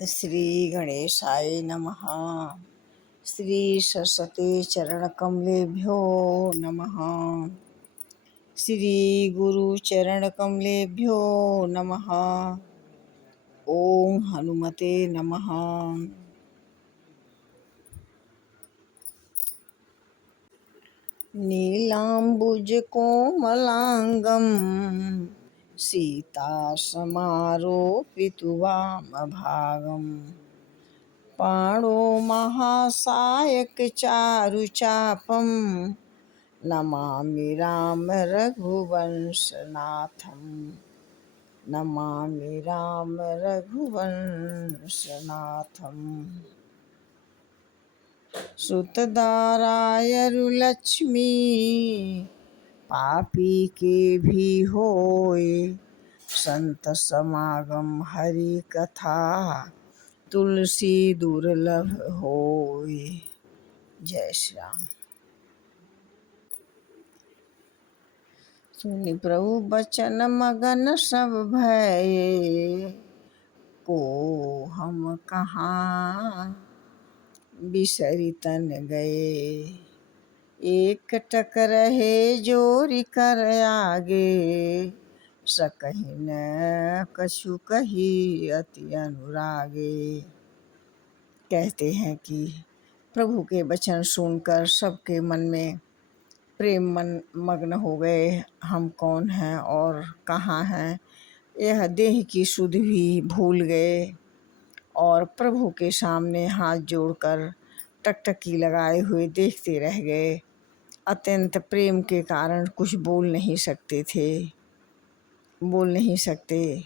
श्री गणेशाय नमः। श्री सरस्वती चरण कमलेभ्यो नमः। श्री गुरु चरण कमलेभ्यो नमः। ओम हनुमते नमः। नीलाम्बुज कोमलांगम सीता समारोपितु वामभागम पाणो महासायक चारुचापम नमामि राम रघुवंशनाथम। नमामि राम रघुवंशनाथम। सुतदारायरुलक्ष्मी पापी के भी होए संत समागम हरि कथा तुलसी दुर्लभ होए। जय श्री राम। सुनि प्रभु बचन मगन सब भये को हम कहाँ बिसरि तन गए। एक टक रहे जोरि कर आगे सकहि न कछु कही अति अनुरागे। कहते हैं कि प्रभु के वचन सुनकर सबके मन में प्रेम मग्न हो गए। हम कौन हैं और कहाँ हैं, यह देह की सुध भी भूल गए और प्रभु के सामने हाथ जोड़कर टकटकी लगाए हुए देखते रह गए। अत्यंत प्रेम के कारण कुछ बोल नहीं सकते।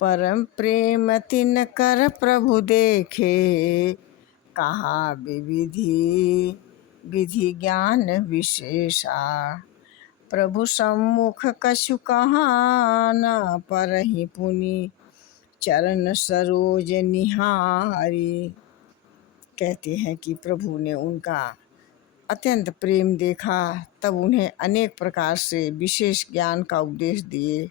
परम प्रेम तिन कर प्रभु देखे कहा विधि ज्ञान विशेषा। प्रभु सम्मुख कछु कहा न परहि पुनि चरण सरोज निहारी। कहते हैं कि प्रभु ने उनका अत्यंत प्रेम देखा, तब उन्हें अनेक प्रकार से विशेष ज्ञान का उपदेश दिए।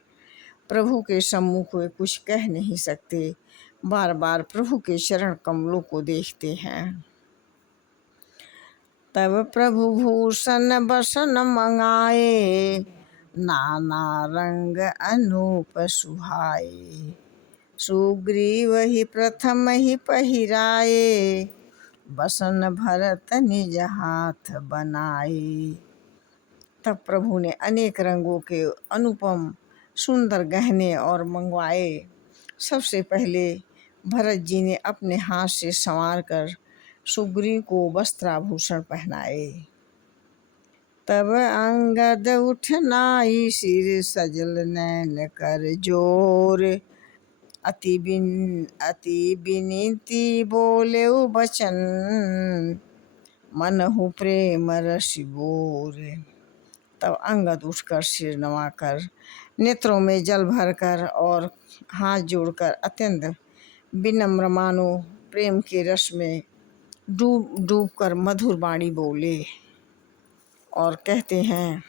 प्रभु के सम्मुख वे कुछ कह नहीं सकते, बार बार प्रभु के चरण कमलों को देखते हैं। तब प्रभु भूषण बसन मंगाए नाना रंग अनूप सुहाए। सुग्रीव ही प्रथम ही पहिराए बसन भरत निज हाथ बनाए। तब प्रभु ने अनेक रंगों के अनुपम सुंदर गहने और मंगवाए। सबसे पहले भरत जी ने अपने हाथ से संवार कर सुग्रीव को वस्त्राभूषण पहनाए। तब अंगद उठनाई सिर सजल नैन कर जोर अति विनीति बोले बचन मनहु प्रेम रस बोर। तब अंगद उठकर सिर नवाकर नेत्रों में जल भरकर और हाथ जोड़कर अत्यंत विनम्र मानो प्रेम के रस में डूब कर मधुर वाणी बोले और कहते हैं,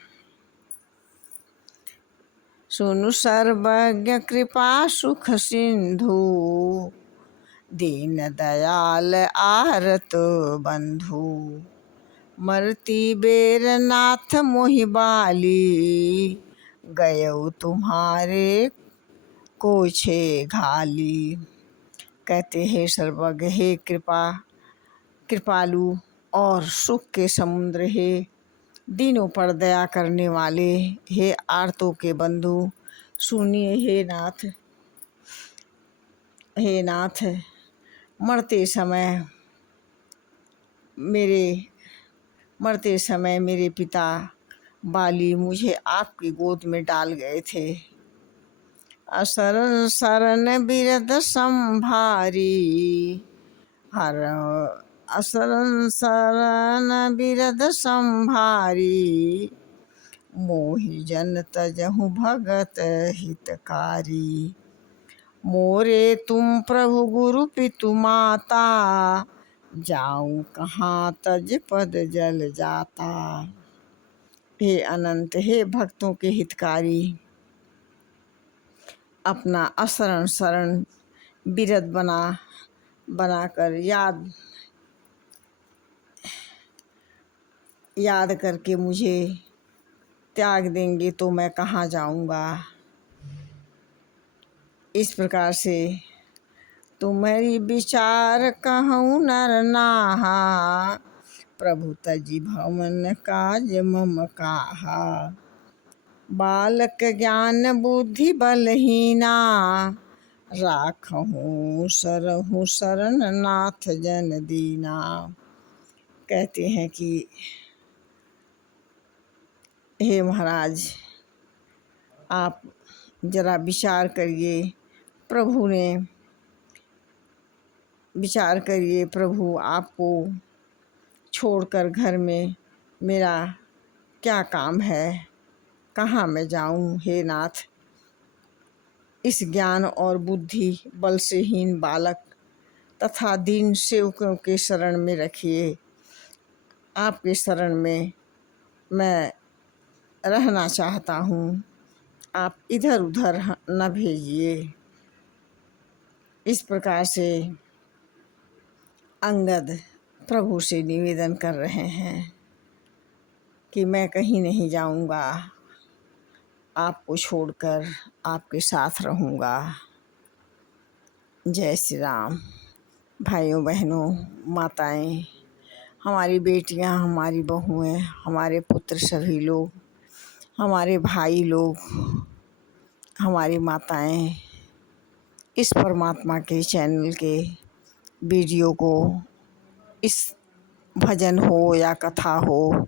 सुनु सर्वज्ञ कृपा सुख सिंधु दीन दयाल आरत बंधु। मरती बेर नाथ मोहि बाली गयौ तुम्हारे कोछे घाली। कहते हैं सर्वज्ञ, हे कृपालु और सुख के समुद्र, हे दीनों पर दया करने वाले, हे आर्तों के बंधु, सुनिए हे नाथ मरते समय मेरे पिता बाली मुझे आपकी गोद में डाल गए थे। असरन शरण बिरद संभारी असरन शरण बिरद संभारी मोहि जन तजहु भगत हितकारी। मोरे तुम प्रभु गुरु पितु माता जाऊं कहाँ तज पद जल जाता। हे अनंत, हे भक्तों के हितकारी, अपना असरण शरण बिरद बनाकर याद करके मुझे त्याग देंगे तो मैं कहाँ जाऊँगा। इस प्रकार से तुम्हारी विचार कहूँ नर नाहा, प्रभु तजी भवन काज मम काहा। बालक ज्ञान बुद्धि बलहीना, राखहूँ सरहूँ शरण नाथ जन दीना। कहते हैं कि हे महाराज, आप जरा विचार करिए, प्रभु आपको छोड़कर घर में मेरा क्या काम है, कहाँ मैं जाऊँ। हे नाथ, इस ज्ञान और बुद्धि बल से हीन बालक तथा दीन सेवकों के शरण में रखिए। आपके शरण में मैं रहना चाहता हूँ, आप इधर उधर न भेजिए। इस प्रकार से अंगद प्रभु से निवेदन कर रहे हैं कि मैं कहीं नहीं जाऊँगा, आपको छोड़कर आपके साथ रहूँगा। जय श्री राम। भाइयों बहनों, माताएं, हमारी बेटियां, हमारी बहुएं, हमारे पुत्र, सभी लोग, हमारे भाई लोग, हमारी माताएं इस परमात्मा के चैनल के वीडियो को, इस भजन हो या कथा हो,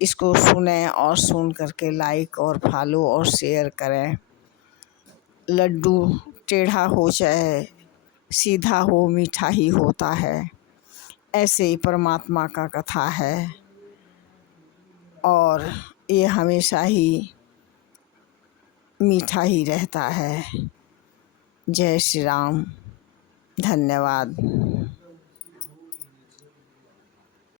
इसको सुने और सुन करके लाइक और फॉलो और शेयर करें। लड्डू टेढ़ा हो चाहे सीधा हो, मीठा ही होता है। ऐसे ही परमात्मा का कथा है और ये हमेशा ही मीठा ही रहता है। जय श्री राम। धन्यवाद।